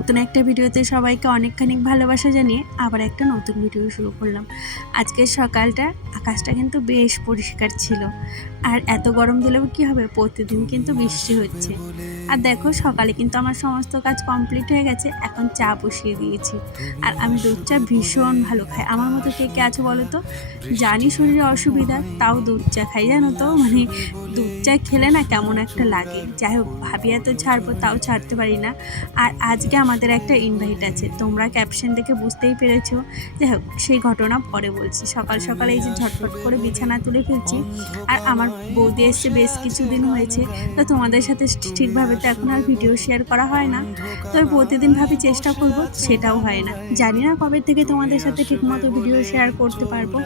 নতুন একটা ভিডিওতে সবাইকে অনেকখানি ভালোবাসা জানিয়ে আবার একটা নতুন ভিডিও শুরু করলাম। আজকের সকালটা আকাশটা কিন্তু বেশ পরিষ্কার ছিল, আর এত গরম দিলেও কি হবে, প্রতিদিন কিন্তু বৃষ্টি হচ্ছে। আর দেখো সকালে কিন্তু আমার সমস্ত কাজ কমপ্লিট হয়ে গেছে, এখন চা বসিয়ে দিয়েছি। আর আমি দুধ চা ভীষণ ভালো খাই। আমার মতো কে কে আছে বলো তো? জানি শরীরে অসুবিধা, তাও দুধ চা খাই, জানো তো। মানে দুধ চা খেলে না কেমন একটা লাগে। যাই হোক, ভাবি এত ছাড়বো, তাও ছাড়তে পারি না। আর আজকে আমাদের একটা ইনভাইট আছে, তোমরা ক্যাপশন দেখে বুঝতেই পেরেছো। যাই হোক, সেই ঘটনা পরে বলছি। সকাল সকাল এই যে ঝটফট করে বিছানা তুলে ফেলছি, আর আমার বৌদি এসছে বেশ কিছুদিন হয়েছে। তো তোমাদের সাথে ঠিকভাবে তো এখন আর ভিডিও শেয়ার করা হয় না, তবে প্রতিদিন ভাবি চেষ্টা করব, সেটাও হয় না। জানি না কবে থেকে তোমাদের সাথে ঠিকমতো ভিডিও শেয়ার করতে পারবো।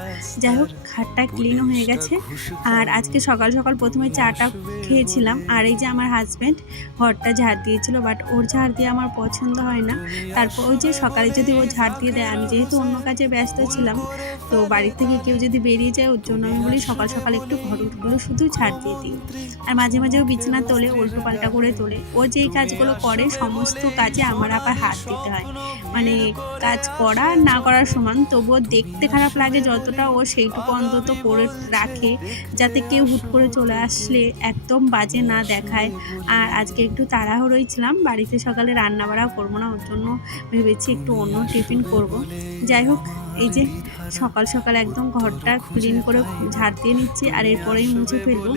যাই হোক, ঘাটটা ক্লিনও হয়ে গেছে। আর আজকে সকাল সকাল প্রথমে চাটা খেয়েছিলাম, আর এই যে আমার হাজব্যান্ড ঘরটা ঝাড় দিয়েছিল, বাট ওর ঝাড় দিয়ে আমার পছন্দ হয় না। তারপর ওই যে সকালে যদি ও ঝাড় দিয়ে দেয়, আমি যেহেতু অন্য কাজে ব্যস্ত ছিলাম, তো বাড়ি থেকে কেউ যদি বেরিয়ে যায়, ওর জন্য আমি বলি সকাল সকাল একটু ঘরগুলো শুধু ঝাড় দিয়ে দিই। আর মাঝে মাঝেও বিছানা তোলে, উল্টো পাল্টা করে তোলে। ও যেই কাজগুলো করে সমস্ত কাজে আমার আবার হাত দিতে হয়। মানে কাজ করা আর না করার সমান, তবুও দেখতে খারাপ লাগে যতটা, ও সেইটুকু অন্তত করে রাখে, যাতে কেউ হুট করে চলে আসলে একদম বাজে না দেখায়। আর আজকে একটু তাড়াহুড়োই ছিলাম, বাড়িতে সকালে রান্না বাড়া করবো না, ওর জন্য ভেবেছি একটু অন্য টিফিন করব। যাই হোক, এই যে সকাল সকাল একদম ঘরটা ক্লিন করে ঝাড় দিয়ে নিচ্ছি, আর এরপরেই মুছে ফেলবো।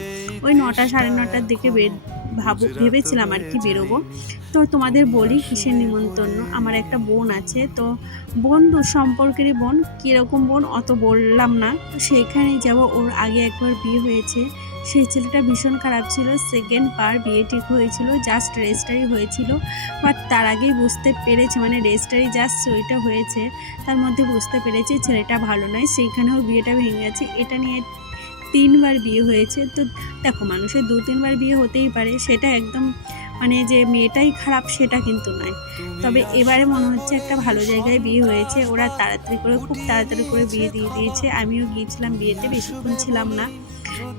ওই 9টা সাড়ে 9টার দিকে ভেবেছিলাম আর কি বেরোবো। তো তোমাদের বলি কিসের নিমন্ত্রণ। আমার একটা বোন আছে, তো বোন দূর সম্পর্কেরই বোন, কীরকম বোন অত বললাম না। তো সেইখানেই যাবো। ওর আগে একবার বিয়ে হয়েছে, সেই ছেলেটা ভীষণ খারাপ ছিল। সেকেন্ড বার বিয়ে ঠিক হয়েছিল, জাস্ট রেজিস্ট্রি হয়েছিল, বাট তার আগেই বুঝতে পেরেছে, মানে রেজিস্ট্রি জাস্ট ওইটা হয়েছে, তার মধ্যে বুঝতে পেরেছে ছেলেটা ভালো নয়, সেইখানেও বিয়েটা ভেঙে গেছে। এটা নিয়ে 3বার বিয়ে হয়েছে। তো দেখো, মানুষের 2-3বার বিয়ে হতেই পারে, সেটা একদম মানে যে মেয়েটাই খারাপ সেটা কিন্তু নয়। তবে এবারে মনে হচ্ছে একটা ভালো জায়গায় বিয়ে হয়েছে, ওরা তাড়াতাড়ি করে, খুব তাড়াতাড়ি করে বিয়ে দিয়ে দিয়েছে। আমিও গিয়েছিলাম বিয়েতে, বেশিক্ষণ ছিলাম না,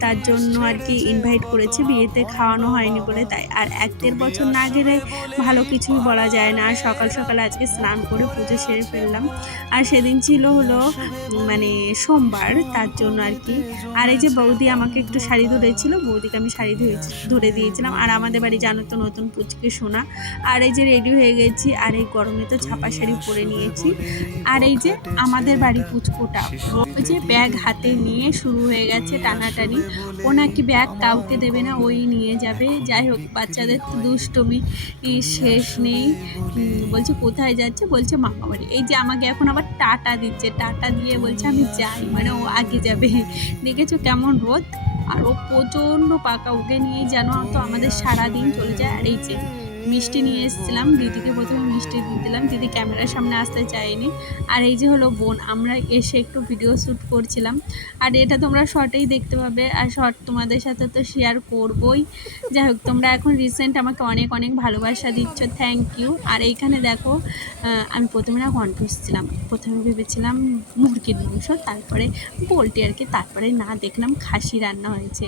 তার জন্য আর কি ইনভাইট করেছে, বিয়েতে খাওয়ানো হয়নি বলে তাই। আর 1-1.5 বছর না গেলে ভালো কিছুই বলা যায় না। আর সকাল সকাল আজকে স্নান করে পুজো সেরে ফেললাম, আর সেদিন ছিল হলো মানে সোমবার, তার জন্য আর কি। আর এই যে বৌদি আমাকে একটু শাড়ি ধরেছিল, বৌদিকে আমি শাড়ি ধরে দিয়েছিলাম। আর আমাদের বাড়ি জানো তো, নতুন পুচকে সোনা। আর এই যে রেডি হয়ে গেছি, আর এই গরমে তো ছাপা শাড়ি পরে নিয়েছি। আর এই যে আমাদের বাড়ি পুচকোটা, ওই যে ব্যাগ হাতে নিয়ে শুরু হয়ে গেছে টানাটানি। ও নাকি ব্যাগ কাউকে দেবে না, ওই নিয়ে যাবে। যাই হোক, বাচ্চাদের তো দুষ্টুমি শেষ নেই। বলছে কোথায় যাচ্ছে, বলছে মামা বাড়ি। এই যে আমাকে এখন আবার টাটা দিচ্ছে, টাটা দিয়ে বলছে আমি যাই, মানে ও আগে যাবে। দেখেছো কেমন রোদ, আর ও প্রচণ্ড পাকা, ওকে নিয়েই যেন তো আমাদের সারাদিন চলে যায়। আর এই যে মিষ্টি নিয়ে এসেছিলাম, দিদিকে প্রথমে মিষ্টি দিয়ে দিলাম, দিদি ক্যামেরার সামনে আসতে চায়নি। আর এই যে হলো বোন, আমরা এসে একটু ভিডিও শ্যুট করছিলাম, আর এটা তোমরা শর্টেই দেখতে পাবে, আর শর্ট তোমাদের সাথে তো শেয়ার করবই। যাই হোক, তোমরা এখন রিসেন্ট আমাকে অনেক অনেক ভালোবাসা দিচ্ছ, থ্যাংক ইউ। আর এইখানে দেখো, আমি প্রথমে না কনফিউজ ছিলাম, প্রথমে ভেবেছিলাম মুরগির মাংস, তারপরে পোলট্রি আর কি, তারপরে না দেখলাম খাসি রান্না হয়েছে।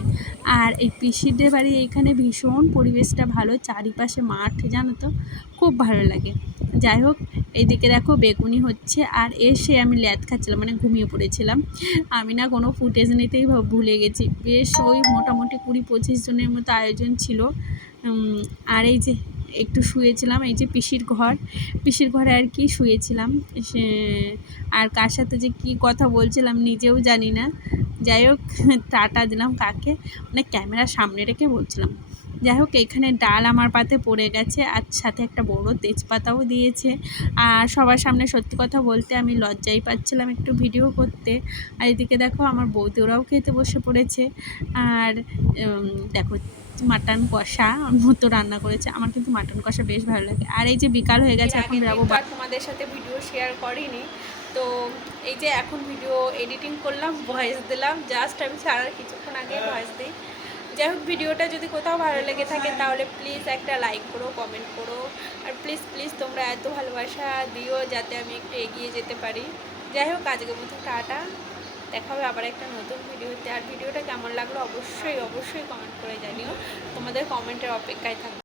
আর এই পিসিদের বাড়ি এইখানে ভীষণ পরিবেশটা ভালো, চারিপাশে মাঠ, জানো তো, খুব ভালো লাগে। যাই হোক, এইদিকে দেখো বেগুনি হচ্ছে, আর এসে আমি ল্যাদ খাচ্ছিলাম, মানে ঘুমিয়ে পড়েছিলাম। আমি না কোনো ফুটেজ নিতেই ভুলে গেছি। বেশ ওই মোটামুটি 20-25 জনের মতো আয়োজন ছিল। আর এই যে একটু শুয়েছিলাম, এই যে পিসির ঘরে আর কি শুয়েছিলাম। আর কার সাথে যে কি কথা বলছিলাম নিজেও জানি না। যাই হোক, টাটা দিলাম কাকে, মানে ক্যামেরার সামনে রেখে বলছিলাম। যাই হোক, এখানে ডাল আমার পাতে পড়ে গেছে, আর সাথে একটা বড় তেজপাতাও দিয়েছে। আর সবার সামনে সত্যি কথা বলতে আমি লজ্জাই পাচ্ছিলাম একটু ভিডিও করতে। আর এদিকে দেখো আমার বৌদি, ওরাও খেতে বসে পড়েছে। আর দেখো মাটন কষা মতো রান্না করেছে, আমার কিন্তু মাটন কষা বেশ ভালো লাগে। আর এই যে বিকাল হয়ে গেছে, এখন যাবো। তোমাদের সাথে ভিডিও শেয়ার করিনি, তো এই যে এখন ভিডিও এডিটিং করলাম, ভয়েস দিলাম, জাস্ট আমি ছাড়ার কিছুক্ষণ আগে ভয়েস দিই। যাই হোক, ভিডিওটা যদি কোথাও ভালো লেগে থাকে তাহলে প্লিজ একটা লাইক করো, কমেন্ট করো, আর প্লিজ প্লিজ তোমরা এত ভালোবাসা দিও যাতে আমি একটু এগিয়ে যেতে পারি। যাই হোক, আজকের মতো টাটা, দেখা হবে আবার একটা নতুন ভিডিওতে। আর ভিডিওটা কেমন লাগলো অবশ্যই অবশ্যই কমেন্ট করে জানিও, তোমাদের কমেন্টের অপেক্ষায় থাকবে।